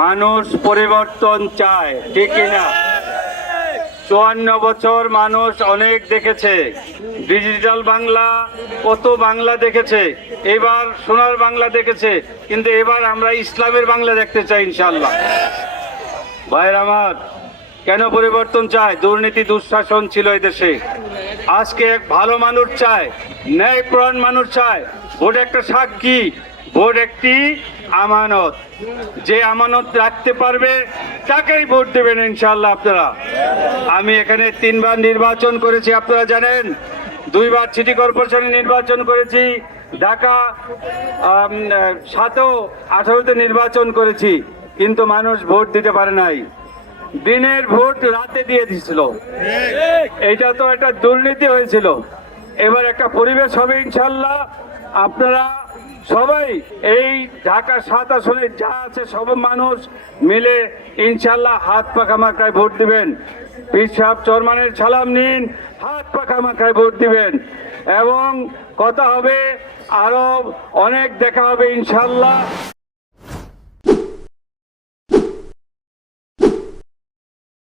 মানুষ পরিবর্তন চায়, ঠিক কিনা? 54 বছর মানুষ অনেক দেখেছে, ডিজিটাল বাংলা, কত বাংলা দেখেছে, এবার সোনার বাংলা দেখেছে, কিন্তু এবার আমরা ইসলামের বাংলা দেখতে চাই ইনশাআল্লাহ। ভাইয়ের আমার, কেন পরিবর্তন চায়? দুর্নীতি দুঃশাসন ছিল এই দেশে। আজকে এক ভালো মানুষ চায়, ন্যায়পরায়ণ মানুষ চায়। ভোট একটা সাক্ষী, ভোট একটি আমানত। যে আমানত রাখতে পারবে তাকেই ভোট দেবেন ইনশাআল্লাহ আপনারা। আমি এখানে 3 বার নির্বাচন করেছি, আপনারা জানেন। 2 বার সিটি কর্পোরেশনে নির্বাচন করেছি, ঢাকা 7 ও 18-তে নির্বাচন করেছি, কিন্তু মানুষ ভোট দিতে পারে নাই। দিনের ভোট রাতে দিয়ে দিছিল। এটা তো একটা দুর্নীতি হয়েছিল। এবার একটা পরিবেশ হবে ইনশাআল্লাহ। আপনারা সবাই এই ঢাকা 7 আসনে যা আছে সব মানুষ মিলে ইনশাআল্লাহ হাত পাখা মাখায় ভোট দিবেন। পীর সাহেব চরমানের সালাম নিন, হাত পাখা মাখায় ভোট দিবেন, এবং কথা হবে, আরো অনেক দেখা হবে ইনশাআল্লাহ।